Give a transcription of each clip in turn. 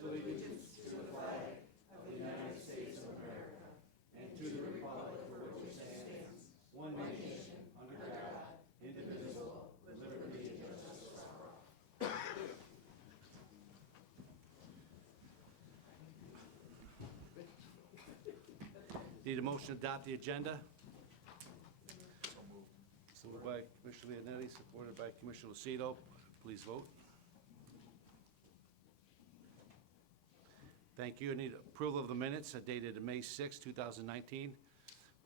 pledge allegiance to the flag of the United States of America and to the republic for which it stands, one nation, under God, indivisible, with liberty and justice for all. Need a motion to adopt the agenda? So moved by Commissioner Leonetti, supported by Commissioner Lucido. Please vote. Thank you. I need approval of the minutes dated May 6, 2019.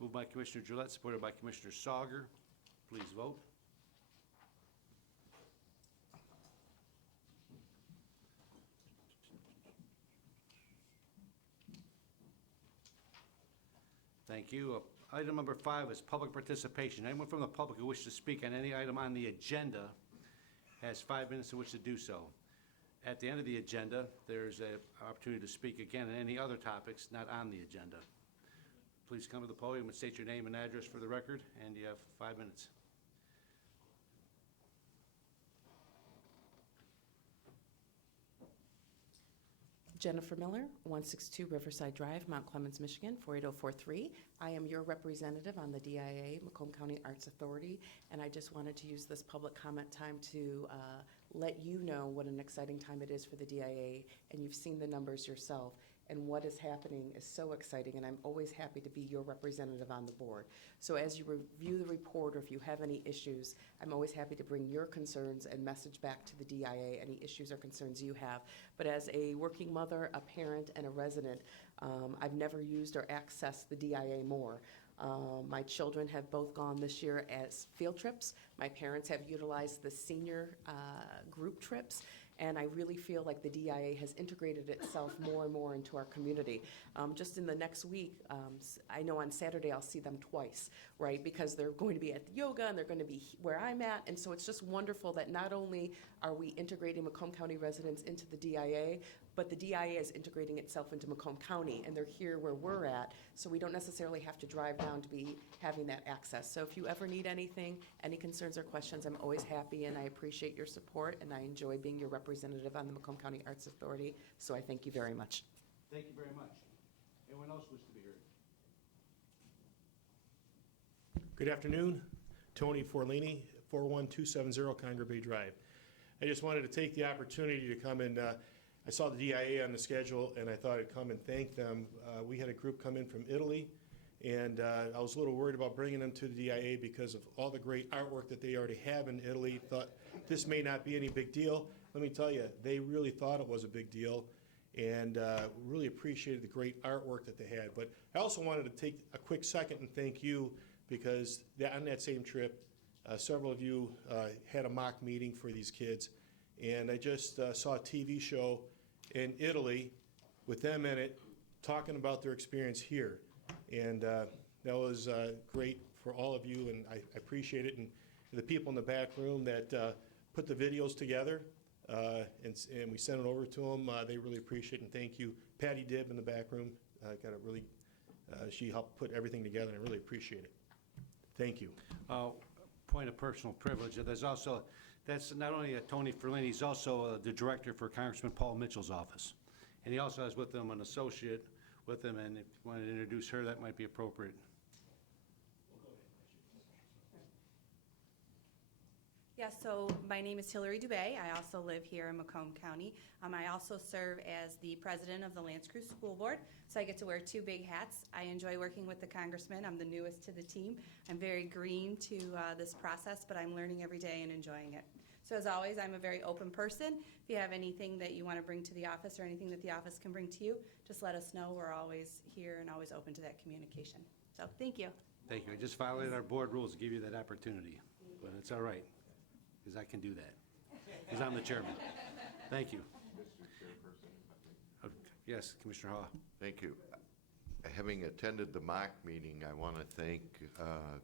Moved by Commissioner Gillette, supported by Commissioner Sauger. Please vote. Thank you. Item number 5 is public participation. Anyone from the public who wishes to speak on any item on the agenda has 5 minutes in which to do so. At the end of the agenda, there's an opportunity to speak again on any other topics not on the agenda. Please come to the podium and state your name and address for the record, and you have 5 minutes. Jennifer Miller, 162 Riverside Drive, Mount Clemens, Michigan, 48043. I am your representative on the DIA, Macomb County Arts Authority, and I just wanted to use this public comment time to let you know what an exciting time it is for the DIA, and you've seen the numbers yourself, and what is happening is so exciting, and I'm always happy to be your representative on the board. So as you review the report, or if you have any issues, I'm always happy to bring your concerns and message back to the DIA, any issues or concerns you have. But as a working mother, a parent, and a resident, I've never used or accessed the DIA more. My children have both gone this year as field trips. My parents have utilized the senior group trips, and I really feel like the DIA has integrated itself more and more into our community. Just in the next week, I know on Saturday I'll see them twice, right? Because they're going to be at the yoga and they're going to be where I'm at, and so it's just wonderful that not only are we integrating Macomb County residents into the DIA, but the DIA is integrating itself into Macomb County, and they're here where we're at, so we don't necessarily have to drive down to be having that access. So if you ever need anything, any concerns or questions, I'm always happy, and I appreciate your support, and I enjoy being your representative on the Macomb County Arts Authority, so I thank you very much. Thank you very much. Anyone else wish to be heard? Good afternoon. Tony Forlini, 41270 Conger Bay Drive. I just wanted to take the opportunity to come and I saw the DIA on the schedule, and I thought I'd come and thank them. We had a group come in from Italy, and I was a little worried about bringing them to the DIA because of all the great artwork that they already have in Italy. Thought this may not be any big deal. Let me tell you, they really thought it was a big deal, and really appreciated the great artwork that they had. But I also wanted to take a quick second and thank you, because on that same trip, several of you had a mock meeting for these kids, and I just saw a TV show in Italy with them in it talking about their experience here. And that was great for all of you, and I appreciate it. And the people in the back room that put the videos together, and we sent it over to them, they really appreciate it, and thank you. Patty Dibb in the back room got a really, she helped put everything together, and I really appreciate it. Thank you. Point of personal privilege. There's also, that's not only Tony Ferlini, he's also the director for Congressman Paul Mitchell's office. And he also has with him an associate with him, and if you wanted to introduce her, that might be appropriate. Yeah, so my name is Hillary Dubay. I also live here in Macomb County. I also serve as the president of the L'Anse Creuse School Board, so I get to wear 2 big hats. I enjoy working with the congressman. I'm the newest to the team. I'm very green to this process, but I'm learning every day and enjoying it. So as always, I'm a very open person. If you have anything that you want to bring to the office or anything that the office can bring to you, just let us know. We're always here and always open to that communication. So thank you. Thank you. I just violated our board rules to give you that opportunity, but it's all right, because I can do that, because I'm the chairman. Thank you. Mr. Chairperson. Okay. Yes, Commissioner Haw. Thank you. Having attended the mock meeting, I want to thank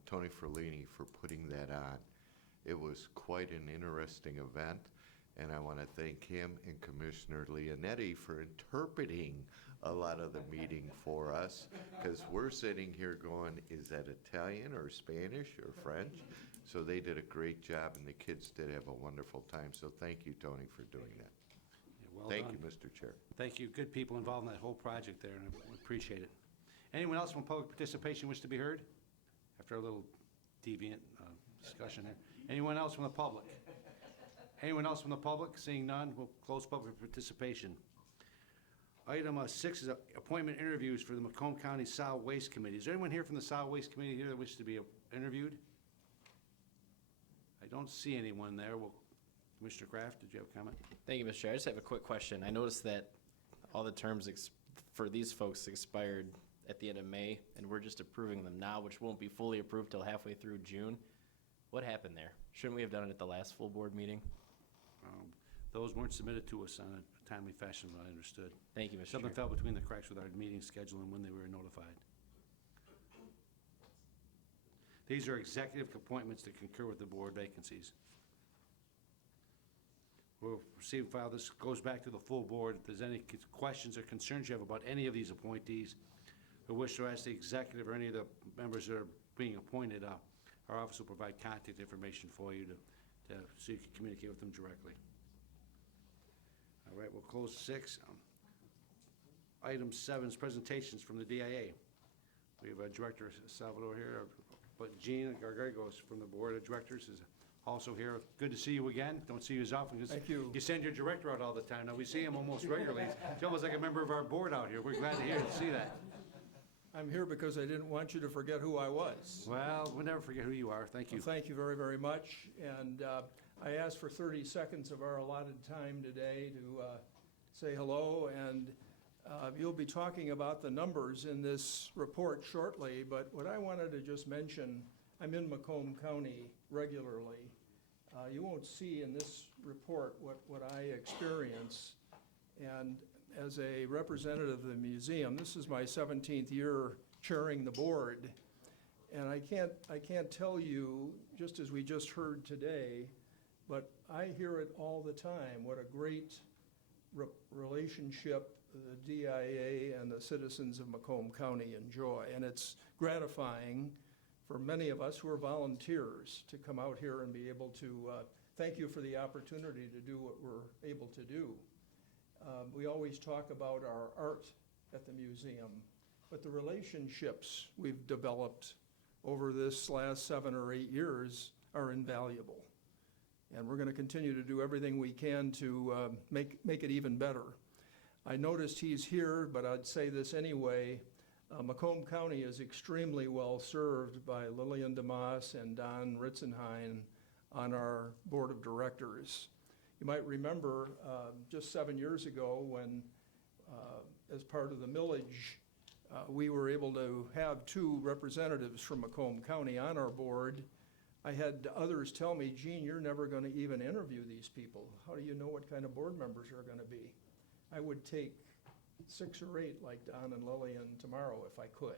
Tony Ferlini for putting that on. It was quite an interesting event, and I want to thank him and Commissioner Leonetti for interpreting a lot of the meeting for us, because we're sitting here going, is that Italian or Spanish or French? So they did a great job, and the kids did have a wonderful time. So thank you, Tony, for doing that. Well Thank done. you, Mr. Chair. Thank you. Good people involved in that whole project there, and I appreciate it. Anyone else from public participation wish to be heard? After a little deviant discussion there. Anyone else from the public? Anyone else from the public? Seeing none, we'll close public participation. Item 6 is appointment interviews for the Macomb County Solid Waste Committee. Is there anyone here from the Solid Waste Committee here that wishes to be interviewed? I don't see anyone there. Well, Commissioner Kraft, did you have a comment? Thank you, Mr. Chair. I just have a quick question. I noticed that all the terms for these folks expired at the end of May, and we're just approving them now, which won't be fully approved till halfway through June. What happened there? Shouldn't we have done it at the last full board meeting? Those weren't submitted to us on a timely fashion, what I understood. Thank you, Mr. Something Chair. fell between the cracks with our meeting schedule and when they were notified. These are executive appointments that concur with the board vacancies. We'll receive and file. This goes back to the full board. If there's any questions or concerns you have about any of these appointees or wish to ask the executive or any of the members that are being appointed, our office will provide contact information for you so you can communicate with them directly. All right, we'll close 6. Item 7 is presentations from the DIA. We have Director Salvador here, but Gene Gargagos from the Board of Directors is also here. Good to see you again. Don't see you as often. Thank you. You send your director out all the time. Now, we see him almost regularly. He's almost like a member of our board out here. We're glad to see that. I'm here because I didn't want you to forget who I was. Well, we'll never forget who you are. Thank you. Well, thank you very, very much. And I asked for 30 seconds of our allotted time today to say hello. And you'll be talking about the numbers in this report shortly. But what I wanted to just mention, I'm in Macomb County regularly. You won't see in this report what I experience. And as a representative of the museum, this is my 17th year chairing the board. And I can't tell you, just as we just heard today, but I hear it all the time, what a great relationship the DIA and the citizens of Macomb County enjoy. And it's gratifying for many of us who are volunteers to come out here and be able to thank you for the opportunity to do what we're able to do. We always talk about our art at the museum, but the relationships we've developed over this last 7 or 8 years are invaluable. And we're going to continue to do everything we can to make it even better. I noticed he's here, but I'd say this anyway. Macomb County is extremely well served by Lillian DeMoss and Don Ritzenhein on our board of directors. You might remember just 7 years ago when, as part of the millage, we were able to have 2 representatives from Macomb County on our board. I had others tell me, Gene, you're never going to even interview these people. How do you know what kind of board members are going to be? I would take 6 or 8 like Don and Lillian tomorrow if I could.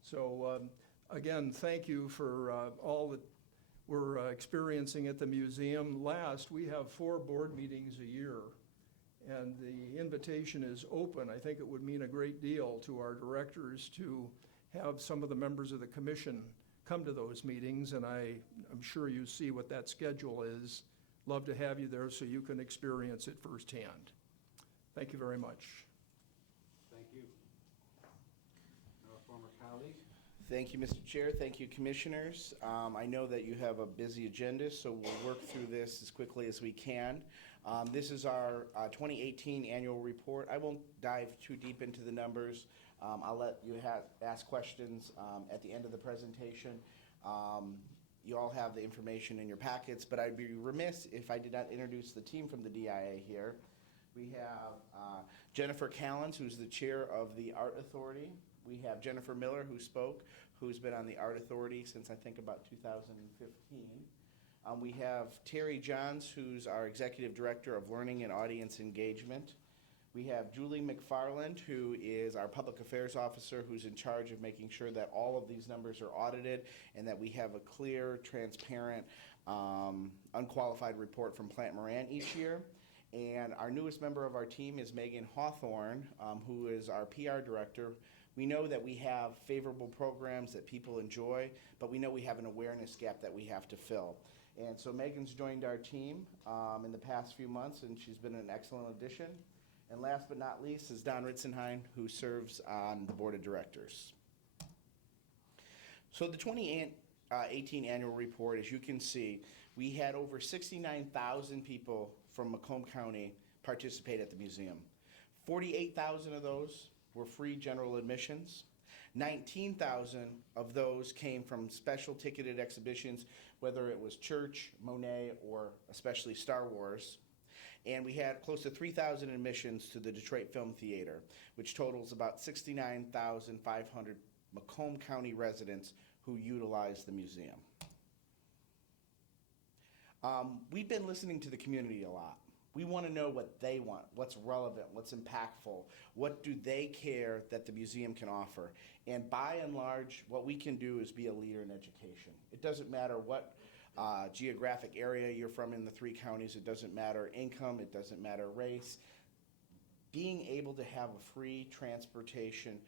So again, thank you for all that we're experiencing at the museum. Last, we have 4 board meetings a year, and the invitation is open. I think it would mean a great deal to our directors to have some of the members of the commission come to those meetings, and I'm sure you see what that schedule is. Love to have you there so you can experience it firsthand. Thank you very much. Thank you. Our former colleague. Thank you, Mr. Chair. Thank you, Commissioners. I know that you have a busy agenda, so we'll work through this as quickly as we can. This is our 2018 annual report. I won't dive too deep into the numbers. I'll let you ask questions at the end of the presentation. You all have the information in your packets, but I'd be remiss if I did not introduce the team from the DIA here. We have Jennifer Callens, who's the chair of the Art Authority. We have Jennifer Miller, who spoke, who's been on the Art Authority since I think about 2015. We have Terry Johns, who's our Executive Director of Learning and Audience Engagement. We have Julie McFarland, who is our Public Affairs Officer, who's in charge of making sure that all of these numbers are audited and that we have a clear, transparent, unqualified report from Plant Moran each year. And our newest member of our team is Megan Hawthorne, who is our PR Director. We know that we have favorable programs that people enjoy, but we know we have an awareness gap that we have to fill. And so Megan's joined our team in the past few months, and she's been an excellent addition. And last but not least is Don Ritzenheim, who serves on the board of directors. So the 2018 annual report, as you can see, we had over 69,000 people from Macomb County participate at the museum. 48,000 of those were free general admissions. 19,000 of those came from special ticketed exhibitions, whether it was church, Monet, or especially Star Wars. And we had close to 3,000 admissions to the Detroit Film Theater, which totals about 69,500 Macomb County residents who utilize the museum. We've been listening to the community a lot. We want to know what they want, what's relevant, what's impactful, what do they care that the museum can offer. And by and large, what we can do is be a leader in education. It doesn't matter what geographic area you're from in the 3 counties. It doesn't matter income. It doesn't matter race. Being able to have a free transportation,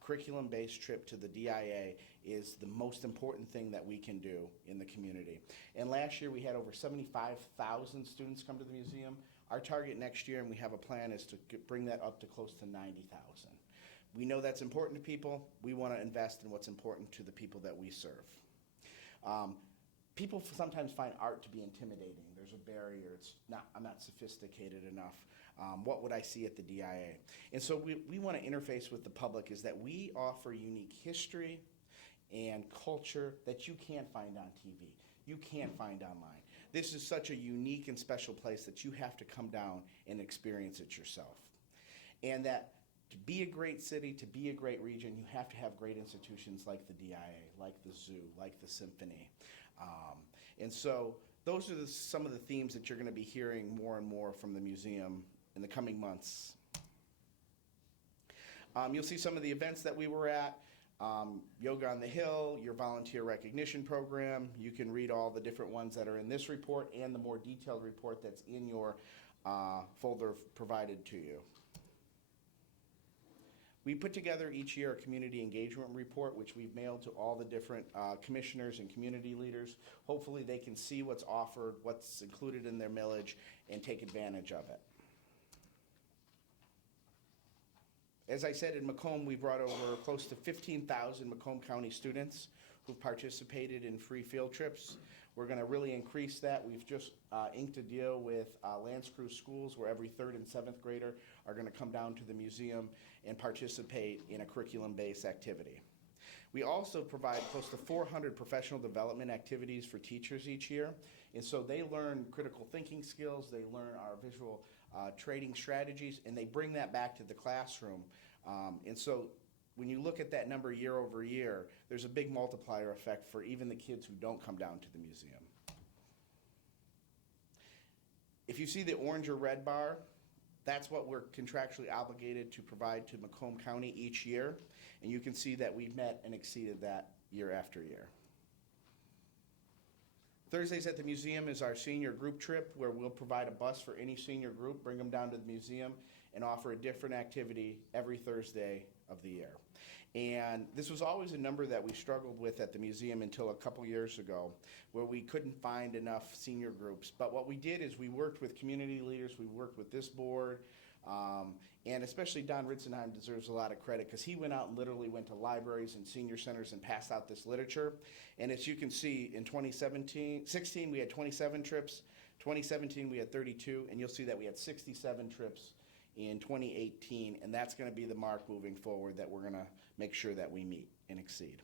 curriculum-based trip to the DIA is the most important thing that we can do in the community. And last year we had over 75,000 students come to the museum. Our target next year, and we have a plan, is to bring that up to close to 90,000. We know that's important to people. We want to invest in what's important to the people that we serve. People sometimes find art to be intimidating. There's a barrier. I'm not sophisticated enough. What would I see at the DIA? And so we want to interface with the public is that we offer unique history and culture that you can't find on TV. You can't find online. This is such a unique and special place that you have to come down and experience it yourself. And that to be a great city, to be a great region, you have to have great institutions like the DIA, like the zoo, like the symphony. And so those are some of the themes that you're going to be hearing more and more from the museum in the coming months. You'll see some of the events that we were at. Yoga on the Hill, your volunteer recognition program. You can read all the different ones that are in this report and the more detailed report that's in your folder provided to you. We put together each year a community engagement report, which we've mailed to all the different commissioners and community leaders. Hopefully they can see what's offered, what's included in their millage, and take advantage of it. As I said, in Macomb, we brought over close to 15,000 Macomb County students who've participated in free field trips. We're going to really increase that. We've just inked a deal with Lance Crew Schools where every 3rd and 7th grader are going to come down to the museum and participate in a curriculum-based activity. We also provide close to 400 professional development activities for teachers each year. And so they learn critical thinking skills, they learn our visual trading strategies, and they bring that back to the classroom. And so when you look at that number year over year, there's a big multiplier effect for even the kids who don't come down to the museum. If you see the orange or red bar, that's what we're contractually obligated to provide to Macomb County each year. And you can see that we've met and exceeded that year after year. Thursdays at the museum is our senior group trip where we'll provide a bus for any senior group, bring them down to the museum, and offer a different activity every Thursday of the year. And this was always a number that we struggled with at the museum until a couple years ago, where we couldn't find enough senior groups. But what we did is we worked with community leaders, we worked with this board, and especially Don Ritzenheim deserves a lot of credit because he went out and literally went to libraries and senior centers and passed out this literature. And as you can see, in 2016 we had 27 trips, 2017 we had 32, and you'll see that we had 67 trips in 2018, and that's going to be the mark moving forward that we're going to make sure that we meet and exceed.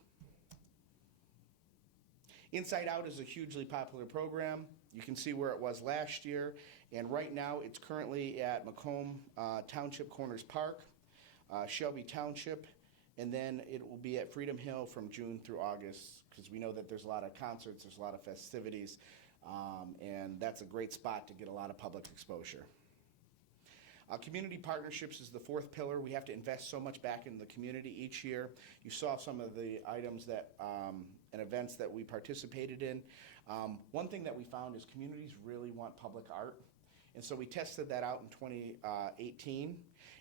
Inside Out is a hugely popular program. You can see where it was last year, and right now it's currently at Macomb Township Corners Park, Shelby Township, and then it will be at Freedom Hill from June through August, because we know that there's a lot of concerts, there's a lot of festivities, and that's a great spot to get a lot of public exposure. Community partnerships is the 4th pillar. We have to invest so much back in the community each year. You saw some of the items that and events that we participated in. One thing that we found is communities really want public art. And so we tested that out in 2018,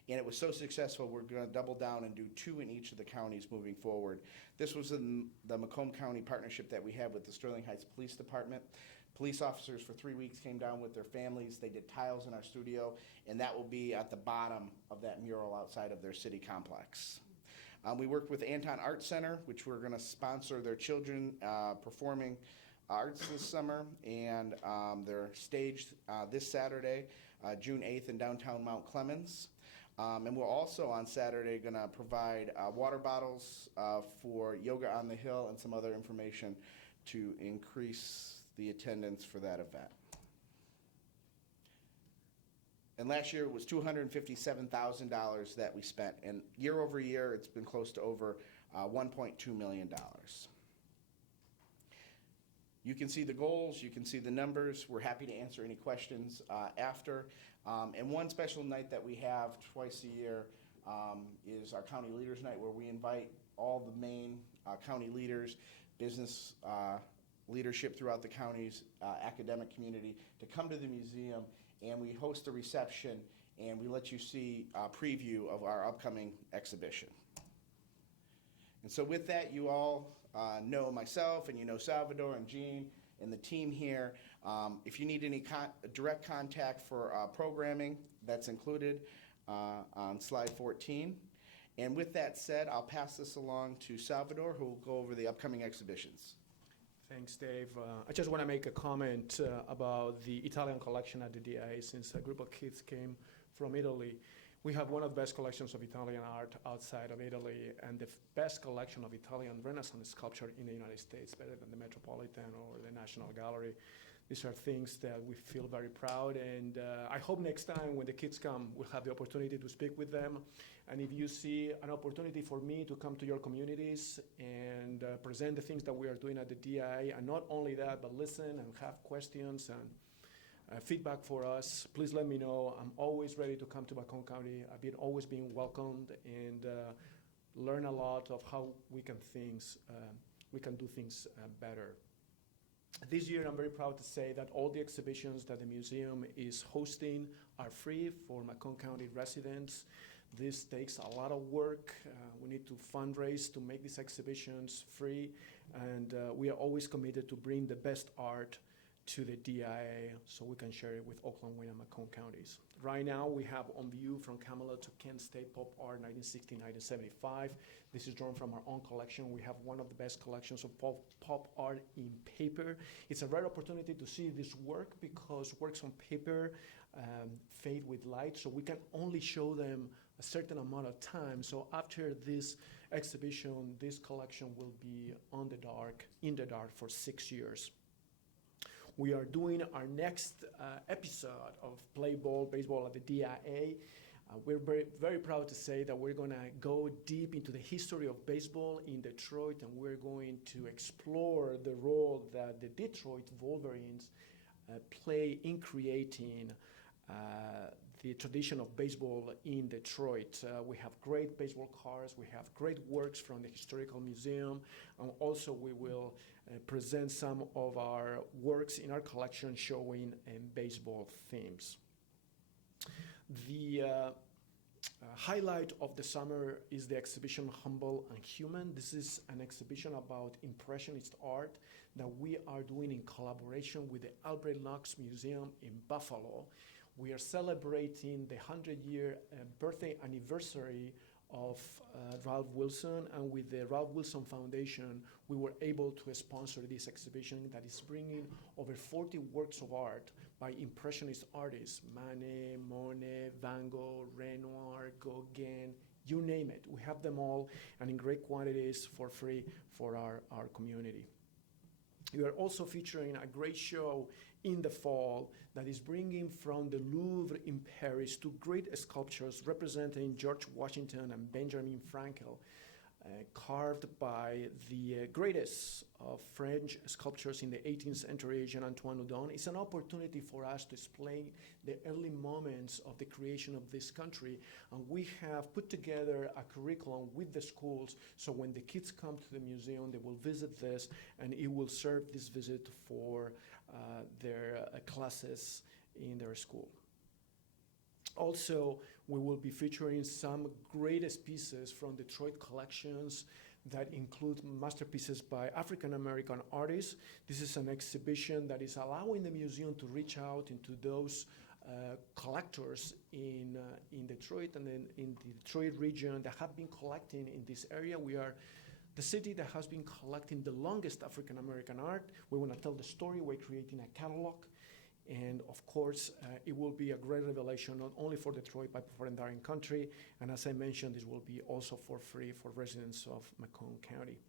and it was so successful we're going to double down and do 2 in each of the counties moving forward. This was in the Macomb County partnership that we have with the Sterling Heights Police Department. Police officers for 3 weeks came down with their families. They did tiles in our studio, and that will be at the bottom of that mural outside of their city complex. We worked with Anton Art Center, which we're going to sponsor their children performing arts this summer, and they're staged this Saturday, June 8th in downtown Mount Clemens. And we're also on Saturday going to provide water bottles for Yoga on the Hill and some other information to increase the attendance for that event. And last year it was $257,000 that we spent, and year over year it's been close to over $1.2 million. You can see the goals, you can see the numbers. We're happy to answer any questions after. And one special night that we have twice a year is our County Leaders Night, where we invite all the main county leaders, business leadership throughout the county's academic community to come to the museum, and we host a reception and we let you see a preview of our upcoming exhibition. And so with that, you all know myself, and you know Salvador and Jean and the team here. If you need any direct contact for programming, that's included on slide 14. And with that said, I'll pass this along to Salvador, who will go over the upcoming exhibitions. Thanks, Dave. I just want to make a comment about the Italian collection at the DIA. Since a group of kids came from Italy, we have one of the best collections of Italian art outside of Italy, and the best collection of Italian Renaissance sculpture in the United States, better than the Metropolitan or the National Gallery. These are things that we feel very proud, and I hope next time when the kids come, we'll have the opportunity to speak with them. And if you see an opportunity for me to come to your communities and present the things that we are doing at the DIA, and not only that, but listen and have questions and feedback for us, please let me know. I'm always ready to come to Macomb County. I've been always being welcomed and learn a lot of how we can do things better. This year, I'm very proud to say that all the exhibitions that the museum is hosting are free for Macomb County residents. This takes a lot of work. We need to fundraise to make these exhibitions free, and we are always committed to bring the best art to the DIA so we can share it with Oakland, Wayne, and Macomb counties. Right now, we have on view from Camelot to Kent State Pop Art 1960-1975. This is drawn from our own collection. We have one of the best collections of pop art in paper. It's a rare opportunity to see this work because works on paper fade with light, so we can only show them a certain amount of time. So after this exhibition, this collection will be in the dark for 6 years. We are doing our next episode of Play Ball Baseball at the DIA. We're very, very proud to say that we're going to go deep into the history of baseball in Detroit, and we're going to explore the role that the Detroit Wolverines play in creating the tradition of baseball in Detroit. We have great baseball cards, we have great works from the Historical Museum, and also we will present some of our works in our collection showing baseball themes. The highlight of the summer is the exhibition Humble and Human. This is an exhibition about Impressionist art that we are doing in collaboration with the Alfred Knox Museum in Buffalo. We are celebrating the 100-year birthday anniversary of Ralph Wilson, and with the Ralph Wilson Foundation, we were able to sponsor this exhibition that is bringing over 40 works of art by Impressionist artists, Manet, Monet, Van Gogh, Renoir, Gauguin, you name it. We have them all, and in great quantities for free for our community. We are also featuring a great show in the fall that is bringing from the Louvre in Paris two great sculptures representing George Washington and Benjamin Franklin, carved by the greatest of French sculptors in the 18th century, Jean-Antoine Houdon. It's an opportunity for us to explain the early moments of the creation of this country, and we have put together a curriculum with the schools, so when the kids come to the museum, they will visit this, and it will serve this visit for their classes in their school. Also, we will be featuring some greatest pieces from Detroit collections that include masterpieces by African American artists. This is an exhibition that is allowing the museum to reach out into those collectors in Detroit and in the Detroit region that have been collecting in this area. We are the city that has been collecting the longest African American art. We want to tell the story. We're creating a catalog. And of course, it will be a great revelation, not only for Detroit, but for the entire country. And as I mentioned, this will be also for free for residents of Macomb County.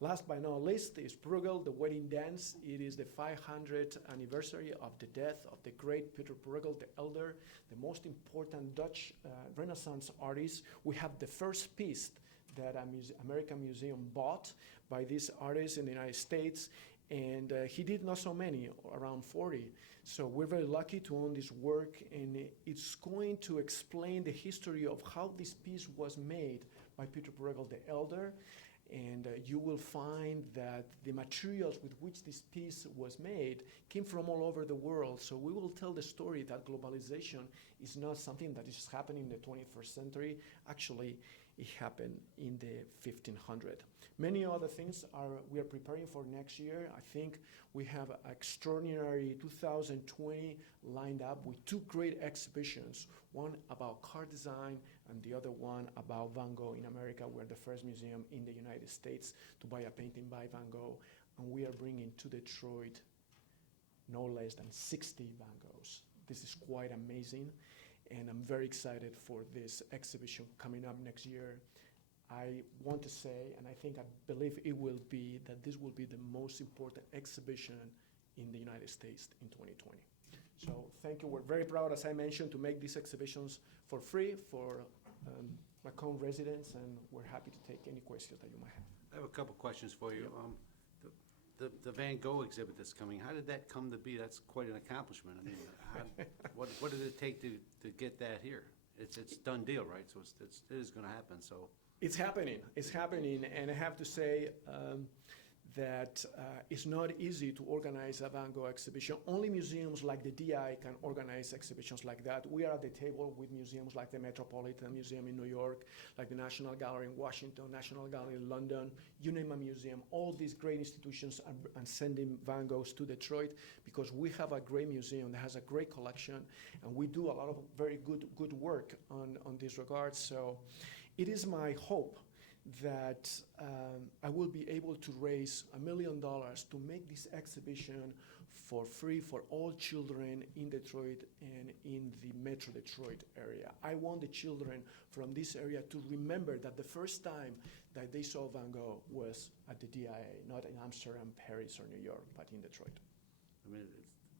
Last but not least is Bruegel, the wedding dance. It is the 500th anniversary of the death of the great Peter Bruegel, the elder, the most important Dutch Renaissance artist. We have the first piece that an American museum bought by this artist in the United States. And he did not so many, around 40. So we're very lucky to own this work, and it's going to explain the history of how this piece was made by Peter Bruegel the Elder. And you will find that the materials with which this piece was made came from all over the world. So we will tell the story that globalization is not something that is happening in the 21st century. Actually, it happened in the 1500s. Many other things we are preparing for next year. I think we have an extraordinary 2020 lined up with two great exhibitions, one about car design and the other one about Van Gogh in America. We're the first museum in the United States to buy a painting by Van Gogh, and we are bringing to Detroit no less than 60 Van Goghs. This is quite amazing, and I'm very excited for this exhibition coming up next year. I want to say, and I believe it will be, that this will be the most important exhibition in the United States in 2020. So thank you. We're very proud, as I mentioned, to make these exhibitions for free for Macomb residents, and we're happy to take any questions that you might have. I have a couple questions for you. The Van Gogh exhibit that's coming, how did that come to be? That's quite an accomplishment. I mean, what did it take to get that here? It's done deal, right? So it is going to happen. So it's happening, and I have to say that it's not easy to organize a Van Gogh exhibition. Only museums like the DI can organize exhibitions like that. We are at the table with museums like the Metropolitan Museum in New York, like the National Gallery in Washington, National Gallery in London, you name a museum. All these great institutions are sending Van Goghs to Detroit because we have a great museum that has a great collection, and we do a lot of very good work on this regard. So it is my hope that I will be able to raise $1 million to make this exhibition for free for all children in Detroit and in the Metro Detroit area. I want the children from this area to remember that the first time that they saw Van Gogh was at the DIA, not in Amsterdam, Paris, or New York, but in Detroit. I mean,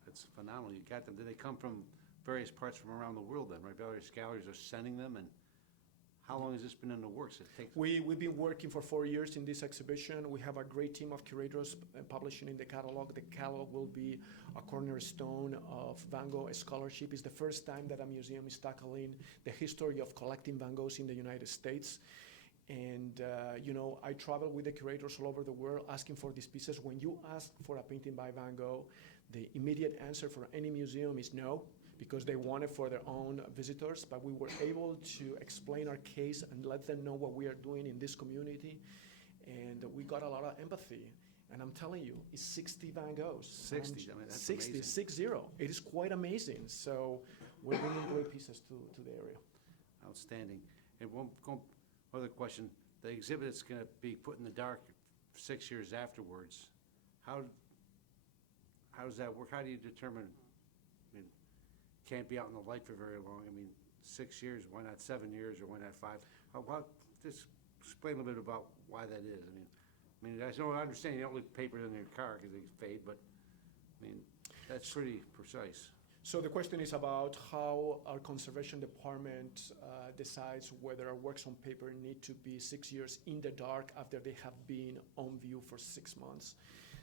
it's phenomenal. You got them. Did they come from various parts from around the world then, right? Various galleries are sending them, and how long has this been in the works? We've been working for 4 years in this exhibition. We have a great team of curators publishing in the catalog. The catalog will be a cornerstone of Van Gogh scholarship. It's the first time that a museum is tackling the history of collecting Van Goghs in the United States. And, I travel with the curators all over the world asking for these pieces. When you ask for a painting by Van Gogh, the immediate answer for any museum is no, because they want it for their own visitors, but we were able to explain our case and let them know what we are doing in this community, and we got a lot of empathy. And I'm telling you, it's 60 Van Goghs. 60, I mean, that's 60, amazing. 60. It is quite amazing. So we're bringing great pieces to the area. Outstanding. And one other question, the exhibit that's going to be put in the dark 6 years afterwards, how does that work? How do you determine, I mean, can't be out in the light for very long. I mean, 6 years, why not 7 years, or why not 5? Just explain a little bit about why that is. I mean, I understand you don't leave papers in your car because they fade, but, I mean, that's pretty precise. So the question is about how our conservation department decides whether our works on paper need to be 6 years in the dark after they have been on view for 6 months.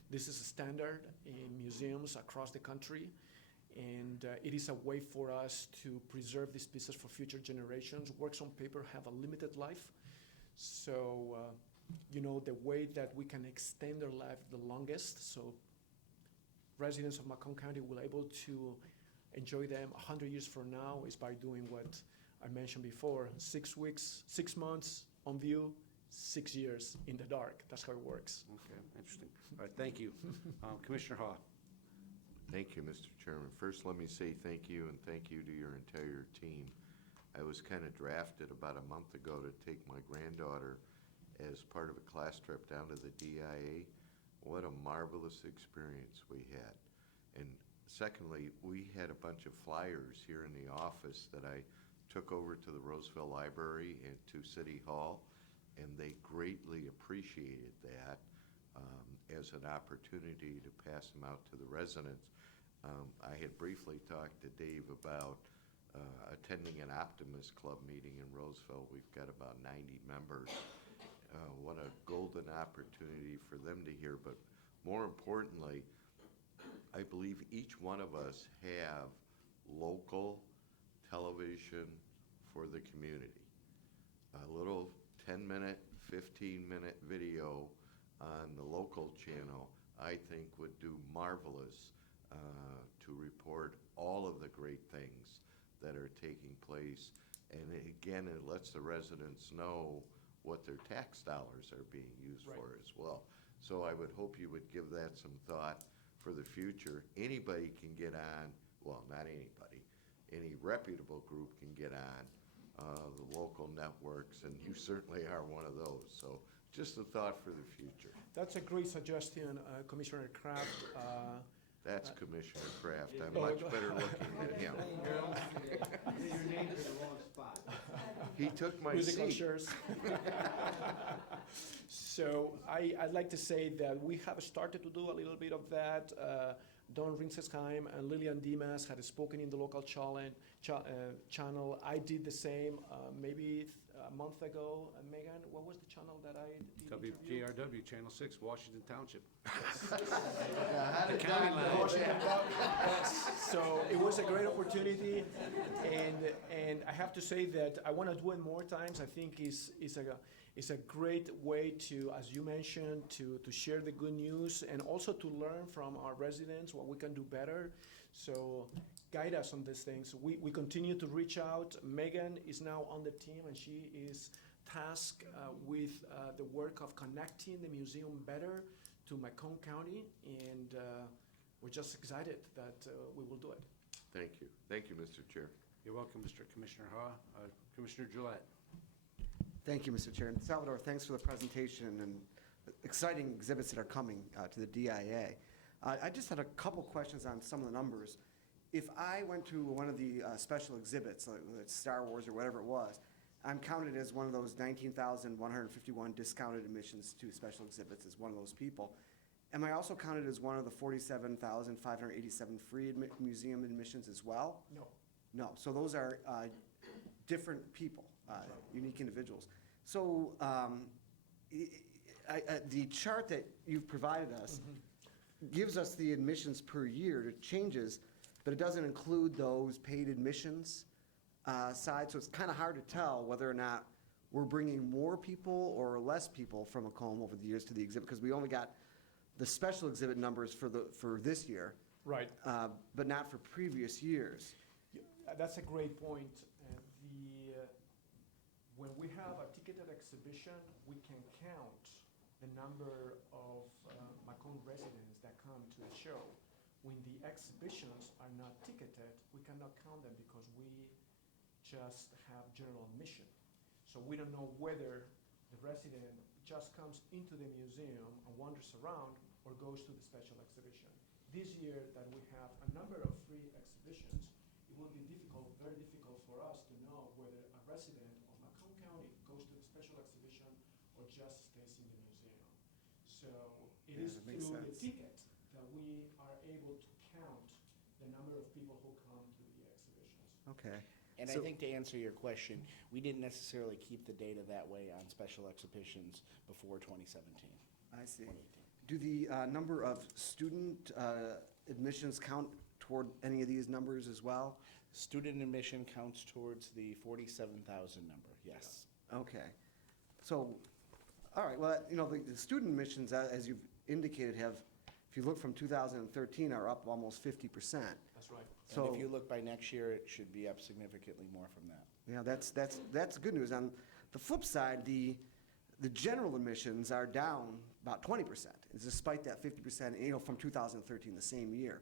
This is a standard in museums across the country, and it is a way for us to preserve these pieces for future generations. Works on paper have a limited life, so the way that we can extend their life the longest, so residents of Macomb County will be able to enjoy them 100 years from now, is by doing what I mentioned before: 6 weeks, 6 months on view, 6 years in the dark. That's how it works. Okay, interesting. All right, thank you. Commissioner Haw. Thank you, Mr. Chairman. First, let me say thank you and thank you to your entire team. I was kind of drafted about a month ago to take my granddaughter as part of a class trip down to the DIA. What a marvelous experience we had. And secondly, we had a bunch of flyers here in the office that I took over to the Roseville Library and to City Hall, and they greatly appreciated that as an opportunity to pass them out to the residents. I had briefly talked to Dave about attending an Optimist Club meeting in Roseville. We've got about 90 members. What a golden opportunity for them to hear. But more importantly, I believe each one of us have local television for the community. A little 10-minute, 15-minute video on the local channel, I think would do marvelous to report all of the great things that are taking place. And again, it lets the residents know what their tax dollars are being used Right. for as well. So I would hope you would give that some thought for the future. Anybody can get on, well, not anybody, any reputable group can get on the local networks, and you certainly are one of those. So just a thought for the future. That's a great suggestion, Commissioner Kraft. That's Commissioner Kraft. I'm Oh, much go- better looking than him. Your name's in the wrong spot. He took my Musical seat. chairs. So I'd like to say that we have started to do a little bit of that. Don Rinsesheim and Lillian Dimas had spoken in the local channel. I did the same maybe a month ago. Megan, what was the channel that I did interview? WGRW, Channel 6, Washington Township. The county line. Washington Yes. So it was a great opportunity, and I have to say that I want to do it more times. I think it's a great way to, as you mentioned, to share the good news and also to learn from our residents what we can do better. So guide us on these things. We continue to reach out. Megan is now on the team, and she is tasked with the work of connecting the museum better to Macomb County, and we're just excited that we will do it. Thank you. Thank you, Mr. Chair. You're welcome, Mr. Commissioner Haw. Commissioner Gillette. Thank you, Mr. Chair. And Salvador, thanks for the presentation and exciting exhibits that are coming to the DIA. I just had a couple questions on some of the numbers. If I went to one of the special exhibits, like Star Wars or whatever it was, I'm counted as one of those 19,151 discounted admissions to special exhibits as one of those people. Am I also counted as one of the 47,587 free museum admissions as well? No. No, so those are different people, unique individuals. So the chart that you've provided us gives us the admissions per year. It changes, but it doesn't include those paid admissions side. So it's kind of hard to tell whether or not we're bringing more people or less people from Macomb over the years to the exhibit, because we only got the special exhibit numbers for this year, Right. but not for previous years. That's a great point. When we have a ticketed exhibition, we can count the number of Macomb residents that come to the show. When the exhibitions are not ticketed, we cannot count them because we just have general admission. So we don't know whether the resident just comes into the museum and wanders around or goes to the special exhibition. This year that we have a number of free exhibitions, it will be difficult, very difficult for us to know whether a resident of Macomb County goes to the special exhibition or just stays in the museum. So it Yeah, is that makes through the sense. ticket that we are able to count the number of people who come to the exhibitions. Okay. And I So- think to answer your question, we didn't necessarily keep the data that way on special exhibitions before 2017. I see. 2018. Do the number of student admissions count toward any of these numbers as well? Student admission counts towards the 47,000 number, yes. Okay. So, all right, well, you know, the student admissions, as you've indicated, have, if you look from 2013, are up almost 50%. That's right. And So, if you look by next year, it should be up significantly more from that. yeah, that's good news. On the flip side, the the general admissions are down about 20%, despite that 50%, from 2013, the same year.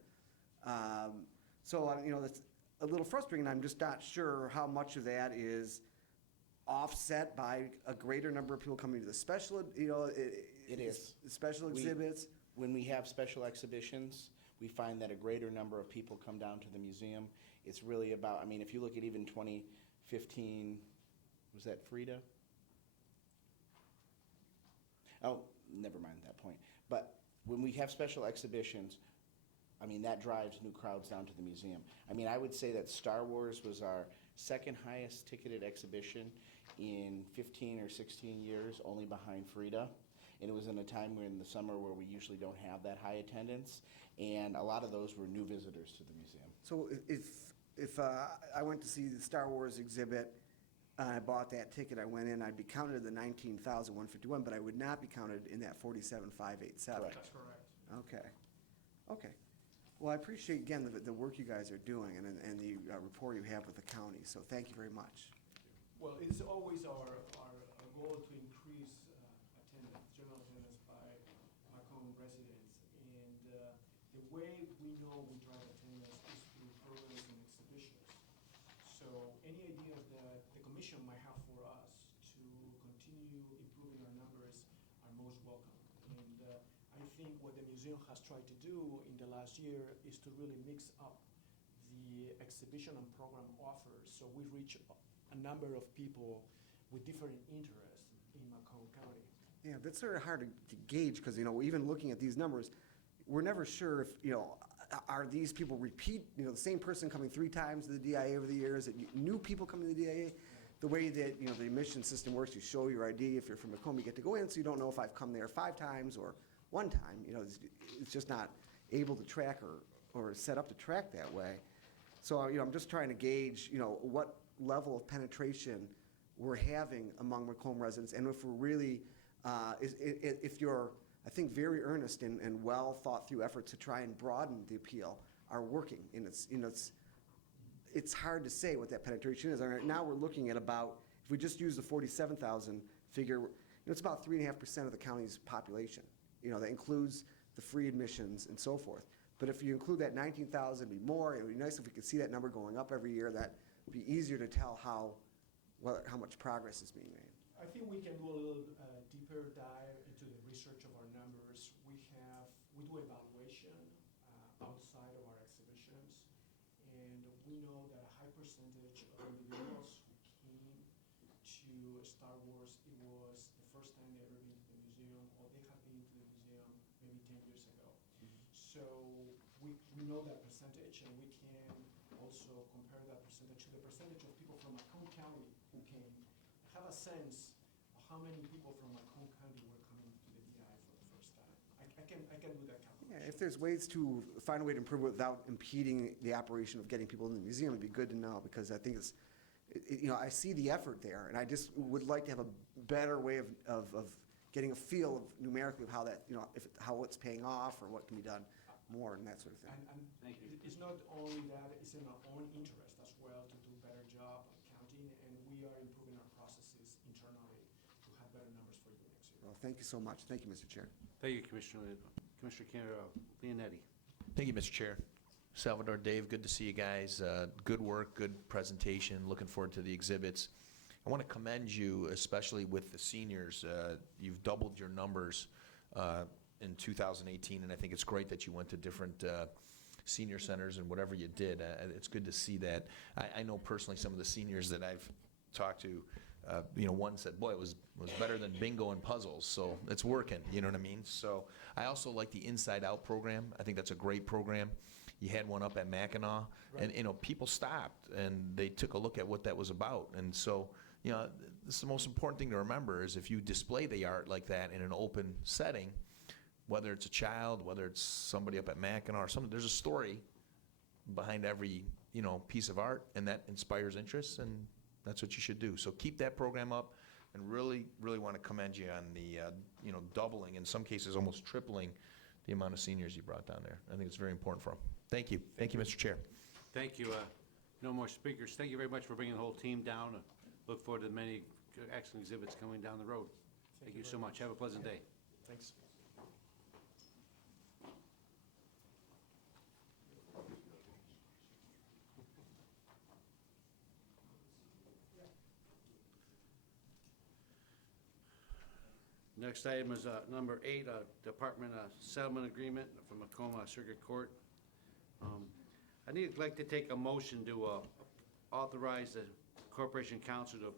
So, that's a little frustrating. I'm just not sure how much of that is offset by a greater number of people coming to the special, It is. special We- exhibits. When we have special exhibitions, we find that a greater number of people come down to the museum. It's really about, if you look at even 2015, was that Frida? Oh, never mind that point. But when we have special exhibitions, that drives new crowds down to the museum. I would say that Star Wars was our second highest ticketed exhibition in 15 or 16 years, only behind Frida. And it was in a time in the summer where we usually don't have that high attendance. And a lot of those were new visitors to the museum. So if I went to see the Star Wars exhibit, and I bought that ticket, I went in, I'd be counted in the 19,151, but I would not be counted in that 47,587. Correct. That's correct. Okay. Well, I appreciate, again, the work you guys are doing and the rapport you have with the county, so thank you very much. Well, it's always our goal to increase attendance, general attendance by Macomb residents. And the way we know we drive attendance is through programs and exhibitions. So any ideas that the commission might have for us to continue improving our numbers are most welcome. And I think what the museum has tried to do in the last year is to really mix up the exhibition and program offers, so we reach a number of people with different interests in Macomb County. Yeah, that's sort of hard to gauge, because, even looking at these numbers, we're never sure if, are these people repeat, the same person coming 3 times to the DIA over the years, that new people coming to the DIA? The way that, the admission system works, you show your ID. If you're from Macomb, you get to go in, so you don't know if I've come there 5 times or 1 time. It's just not able to track or set up to track that way. So, I'm just trying to gauge, what level of penetration we're having among Macomb residents, and if we're really, if you're, I think, very earnest and well thought through efforts to try and broaden the appeal are working. And it's hard to say what that penetration is. Right now, we're looking at about, if we just use the 47,000 figure, it's about 3.5% of the county's population. That includes the free admissions and so forth. But if you include that 19,000, it'd be more. It would be nice if we could see that number going up every year. That would be easier to tell how much progress is being made. I think we can do a little deeper dive into the research of our numbers. We do evaluation outside of our exhibitions, and we know that a high percentage of individuals who came to Star Wars, it was the first time they ever been to the museum, or they have been to the museum maybe 10 years ago. So we know that percentage, and we can also compare that percentage to the percentage of people from Macomb County who came. Have a sense of how many people from Macomb County were coming to the DI for the first time. I can do that calculation. Yeah, if there's ways to find a way to improve it without impeding the operation of getting people in the museum, it'd be good to know, because I think I see the effort there, and I just would like to have a better way of getting a feel of numerically of how that, how it's paying off or what can be done more and that sort of thing. And Thank you. it's not only that, it's in our own interest as well to do a better job of counting, and we are improving our processes internally to have better numbers for you next year. Well, thank you so much. Thank you, Mr. Chair. Thank you, Commissioner Leonetti. Thank you, Mr. Chair. Salvador, Dave, good to see you guys. Good work, good presentation. Looking forward to the exhibits. I want to commend you, especially with the seniors. You've doubled your numbers in 2018, and I think it's great that you went to different senior centers and whatever you did. It's good to see that. I know personally some of the seniors that I've talked to, one said, boy, it was better than bingo and puzzles, so it's working, you know what I mean? So I also like the Inside Out program. I think that's a great program. You had one up at Mackinac, and people stopped and they took a look at what that was about. And so, this is the most important thing to remember is if you display the art like that in an open setting, whether it's a child, whether it's somebody up at Mackinac or something, there's a story behind every, piece of art, and that inspires interest, and that's what you should do. So keep that program up, and really, really want to commend you on the, doubling, in some cases almost tripling the amount of seniors you brought down there. I think it's very important for them. Thank you. Thank you, Mr. Chair. Thank you. No more speakers. Thank you very much for bringing the whole team down. Look forward to many excellent exhibits coming down the road. Thank you so much. Have a pleasant day. Thanks. Next item is number 8, Department Settlement Agreement from Macomb Circuit Court. I'd like to take a motion to authorize the Corporation Council to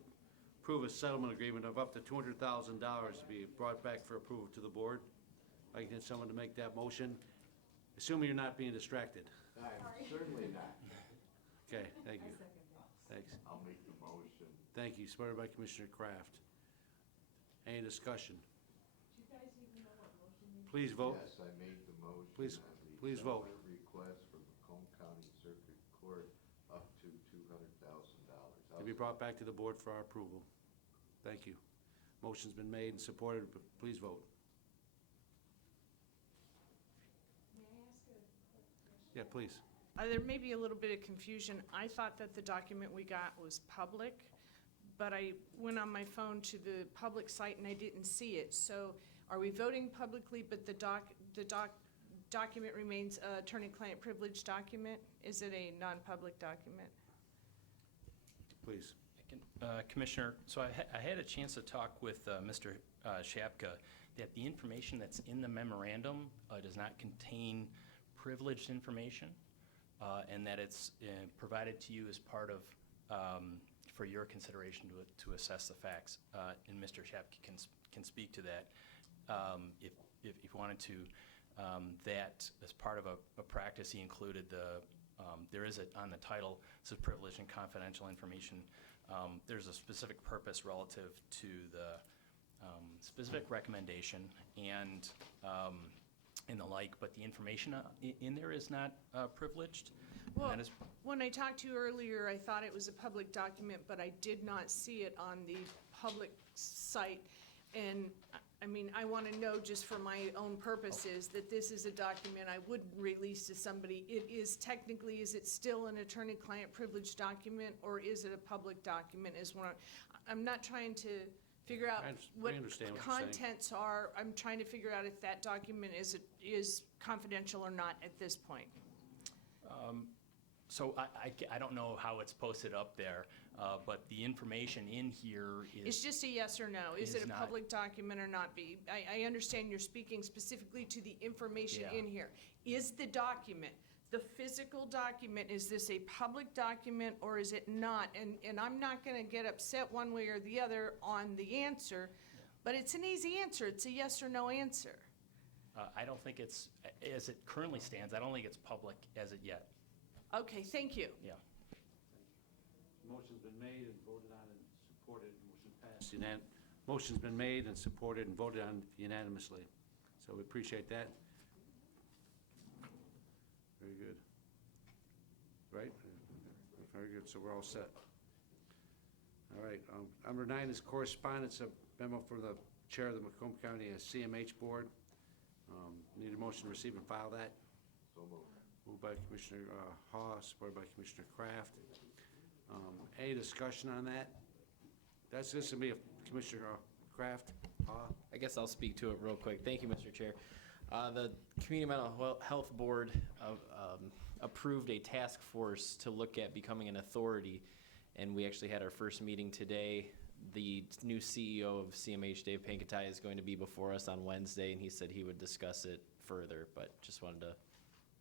approve a settlement agreement of up to $200,000 to be brought back for approval to the board. I can get someone to make that motion, assuming you're not being distracted. I'm certainly not. Okay, thank you. Thanks. I'll make the motion. Thank you, supported by Commissioner Kraft. Any discussion? Please vote. Yes, I made the motion. Please- on the please vote. settlement Request from Macomb County Circuit Court up to $200,000. To be brought back to the board for our approval. Thank you. Motion's been made and supported, but please vote. Yeah, please. There may be a little bit of confusion. I thought that the document we got was public, but I went on my phone to the public site and I didn't see it. So are we voting publicly, but the document remains attorney-client privilege document? Is it a non-public document? Please. Commissioner, so I had a chance to talk with Mr. Shapka that the information that's in the memorandum does not contain privileged information, and that it's provided to you as part of, for your consideration to assess the facts. And Mr. Shapka can speak to that if you wanted to. That as part of a practice, he included there is on the title, it says privileged and confidential information. There's a specific purpose relative to the specific recommendation and the like, but the information in there is not privileged. Well, That is- when I talked to you earlier, I thought it was a public document, but I did not see it on the public site. And, I mean, I want to know just for my own purposes that this is a document I wouldn't release to somebody. It is technically, is it still an attorney-client privilege document, or is it a public document is what I'm not trying to figure out We what understand what you're saying. contents are. I'm trying to figure out if that document is confidential or not at this point. So I don't know how it's posted up there, but the information in here It's is, just a yes or no. Is Is it a not. public document or not? I understand you're speaking specifically to the information Yeah. in here. Is the document, the physical document, is this a public document or is it not? And I'm not gonna get upset one way or the other on the answer, but it's an easy answer. It's a yes or no answer. I don't think it's, as it currently stands, I don't think it's public as it yet. Okay, thank you. Yeah. Motion's been made and voted on and supported, motion passed. Motion's been made and supported and voted on unanimously. So we appreciate that. Very good. Right? Very good, so we're all set. All right, number 9 is correspondence, a memo for the chair of the Macomb County CMH Board. Need a motion to receive and file that. So moved. Moved by Commissioner Haw, supported by Commissioner Kraft. Any discussion on that? That's just to be Commissioner Kraft, Haw. I guess I'll speak to it real quick. Thank you, Mr. Chair. The Community Mental Health Board approved a task force to look at becoming an authority, and we actually had our first meeting today. The new CEO of CMH, Dave Pankatai, is going to be before us on Wednesday, and he said he would discuss it further, but just wanted to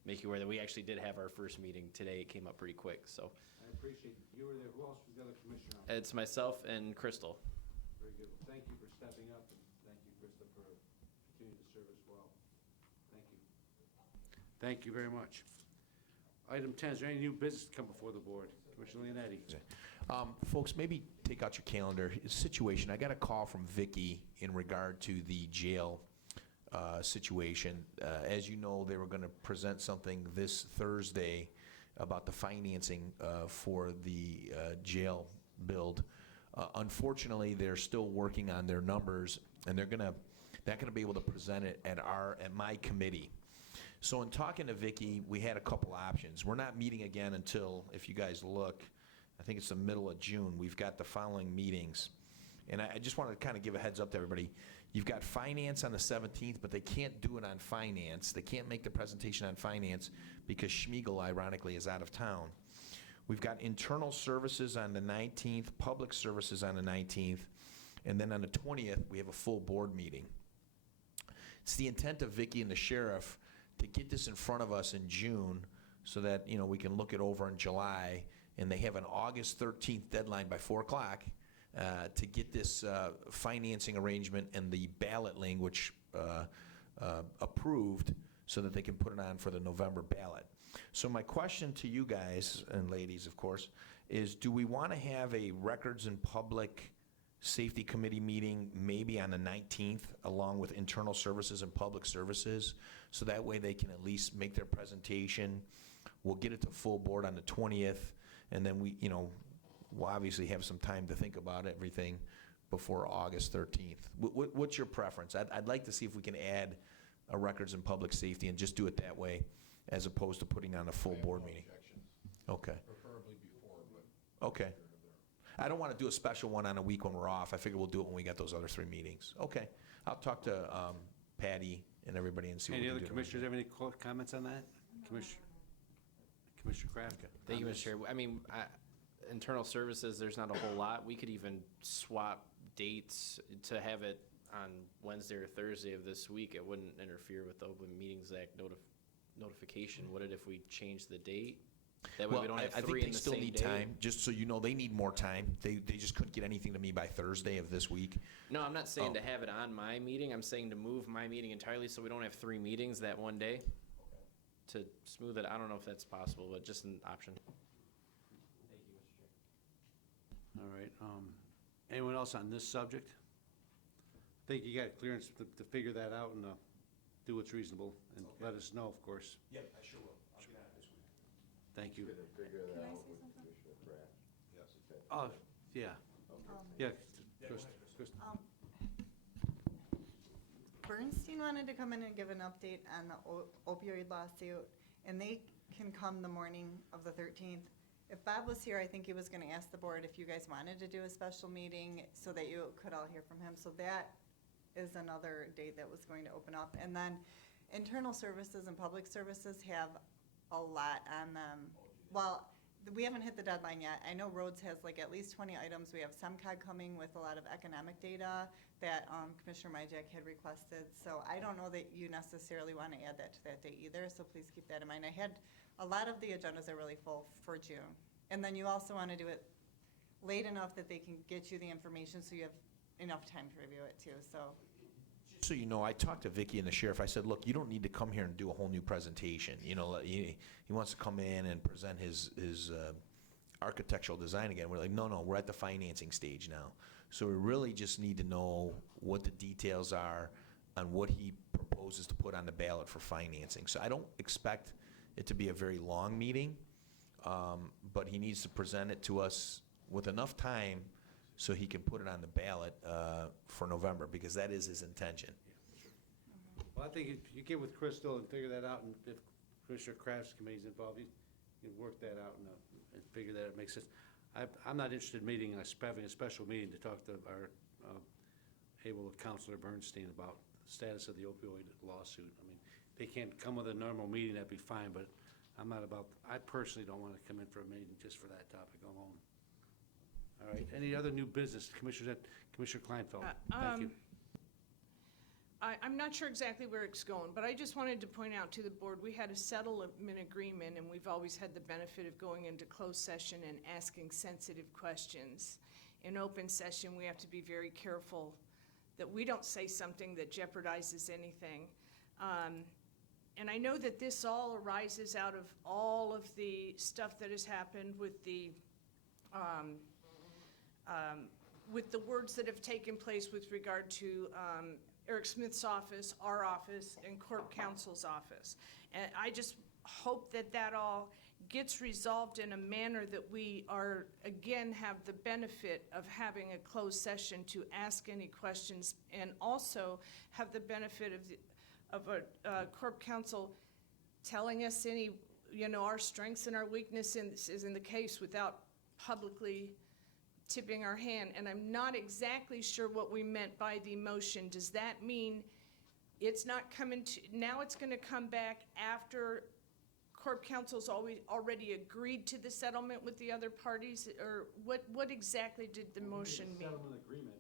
make you aware that we actually did have our first meeting today. It came up pretty quick, so. I appreciate you were there. Who else was the other commissioner? It's myself and Crystal. Very good. Well, thank you for stepping up, and thank you, Krista, for continuing to serve as well. Thank you. Thank you very much. Item 10, is there any new business to come before the board? Commissioner Leonetti. Folks, maybe take out your calendar. Situation, I got a call from Vicky in regard to the jail situation. As you know, they were going to present something this Thursday about the financing for the jail build. Unfortunately, they're still working on their numbers, and they're not going to be able to present it at my committee. So in talking to Vicky, we had a couple options. We're not meeting again until, if you guys look, I think it's the middle of June. We've got the following meetings. And I just wanted to kind of give a heads up to everybody. You've got finance on the 17th, but they can't do it on finance. They can't make the presentation on finance because Schmiegel, ironically, is out of town. We've got internal services on the 19th, public services on the 19th, and then on the 20th, we have a full board meeting. It's the intent of Vicki and the sheriff to get this in front of us in June so that, you know, we can look it over in July, and they have an August 13th deadline by 4 o'clock to get this financing arrangement and the ballot language approved so that they can put it on for the November ballot. So my question to you guys, and ladies, of course, is do we want to have a Records and Public Safety Committee meeting maybe on the 19th along with Internal Services and Public Services? So that way they can at least make their presentation. We'll get it to full board on the 20th, and then we, you know, we'll obviously have some time to think about everything before August 13th. What's your preference? I'd like to see if we can add a Records and Public Safety and just do it that way as opposed to putting on a full board meeting. Okay. Preferably before, but. Okay. I don't want to do a special one on a week when we're off. I figure we'll do it when we got those other 3 meetings. Okay. I'll talk to Patty and everybody and see what we Any can other do. commissioners have any comments on that? Commissioner Kraft? Thank you, Mr. Chair. I mean, internal services, there's not a whole lot. We could even swap dates to have it on Wednesday or Thursday of this week. It wouldn't interfere with the Open Meetings Act notification, would it, if we change the date? That way Well, we don't have I three think in they the still same need day. time, just so you know, they need more time. They just couldn't get anything to me by Thursday of this week. No, I'm not saying Oh. to have it on my meeting. I'm saying to move my meeting entirely so we don't have 3 meetings that one day. To smooth it, I don't know if that's possible, but just an option. Thank you, Mr. Chair. All right. Anyone else on this subject? I think you got clearance to figure that out and do what's reasonable, and let us know, of course. Yep, I sure will. I'll get on it this week. Thank you. Figure that Can I out say with something? Commissioner Kraft. Yes. Oh, yeah. Yeah. Chris- Bernstein wanted to come in and give an update on the opioid lawsuit, and they can come the morning of the 13th. If Bob was here, I think he was going to ask the board if you guys wanted to do a special meeting so that you could all hear from him. So that is another date that was going to open up. And then internal services and public services have a lot on them. Well, we haven't hit the deadline yet. I know roads has like at least 20 items. We have SEMCOG coming with a lot of economic data that Commissioner Majak had requested. So I don't know that you necessarily want to add that to that date either, so please keep that in mind. I had, a lot of the agendas are really full for June. And then you also want to do it late enough that they can get you the information so you have enough time to review it too, so. Just so you know, I talked to Vicki and the sheriff. I said, look, you don't need to come here and do a whole new presentation. You know, he wants to come in and present his architectural design again. We're like, no, we're at the financing stage now. So we really just need to know what the details are on what he proposes to put on the ballot for financing. So I don't expect it to be a very long meeting, but he needs to present it to us with enough time so he can put it on the ballot for November, because that is his intention. Well, I think if you get with Crystal and figure that out, and if Commissioner Kraft's committee's involved, you can work that out and figure that it makes sense. I'm not interested in having a special meeting to talk to our able Counselor Bernstein about the status of the opioid lawsuit. I mean, they can't come with a normal meeting, that'd be fine, but I personally don't want to come in for a meeting just for that topic alone. All right, any other new business? Commissioner Kleinfeld, thank you. I'm not sure exactly where it's going, but I just wanted to point out to the board, we had a settlement agreement, and we've always had the benefit of going into closed session and asking sensitive questions. In open session, we have to be very careful that we don't say something that jeopardizes anything. And I know that this all arises out of all of the stuff that has happened with the words that have taken place with regard to Eric Smith's office, our office, and Corp Counsel's office. And I just hope that that all gets resolved in a manner that we are, again, have the benefit of having a closed session to ask any questions, and also have the benefit of a Corp Counsel telling us any, our strengths and our weaknesses in the case without publicly tipping our hand, and I'm not exactly sure what we meant by the motion. Does that mean it's not coming to, now it's gonna come back after Corp Council's already agreed to the settlement with the other parties? Or what exactly did the motion mean? Settlement agreement.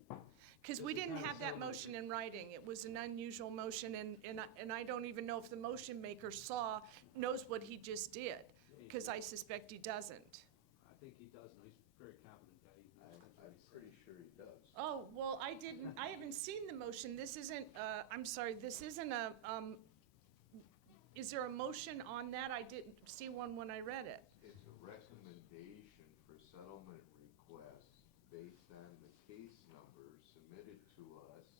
Because we didn't have that motion in writing. It was an unusual motion, and I don't even know if the motion maker knows what he just did, because I suspect he doesn't. I think he does, know. He's a very competent guy. I'm pretty sure he does. Oh, well, I haven't seen the motion. This isn't, I'm sorry, this isn't a, is there a motion on that? I didn't see one when I read it. It's a recommendation for settlement requests based on the case number submitted to us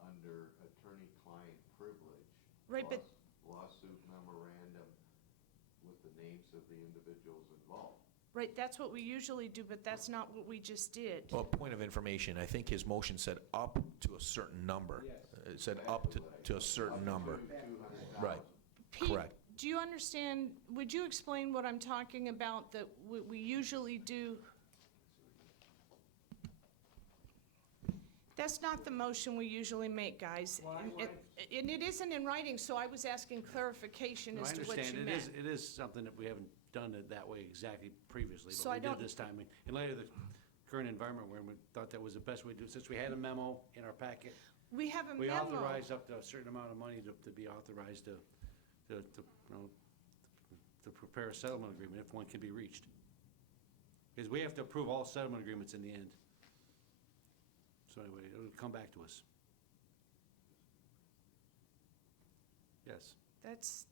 under attorney-client privilege. Right, but- Lawsuit memorandum with the names of the individuals involved. Right, that's what we usually do, but that's not what we just did. Well, point of information, I think his motion said up to a certain number. Yes. It said up to a certain number. Right, Pete, correct. do you understand, would you explain what I'm talking about that we usually do? That's not the motion we usually make, guys. And it isn't in writing, so I was asking clarification No, I as to what you understand. meant. It is something that we haven't done it that way exactly previously, So but I we did don't- this time. In light of the current environment, where we thought that was the best way to do it, since we had a memo in our packet. We have a We memo. authorized up to a certain amount of money to be authorized to, you know, to prepare a settlement agreement if one can be reached. Because we have to approve all settlement agreements in the end. So anyway, it'll come back to us. Yes, That's,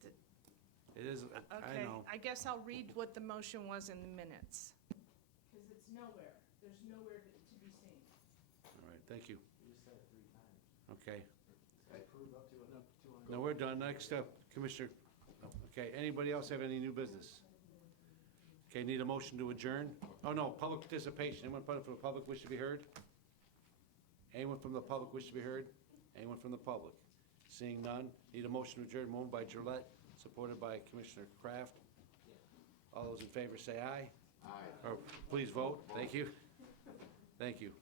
it is, I okay, know. I guess I'll read what the motion was in the minutes. Because it's nowhere, there's nowhere to be seen. All right, thank you. You just said it 3 times. Okay. Approved up to a No, we're done. Next up, Commissioner, okay, anybody else have any new business? Okay, need a motion to adjourn? Oh, no, public participation. Anyone from the public wish to be heard? Anyone from the public wish to be heard? Anyone from the public? Seeing none, need a motion to adjourn, moved by Gillette, supported by Commissioner Kraft. All those in favor say aye. Aye. Or please vote. Thank you. Thank you.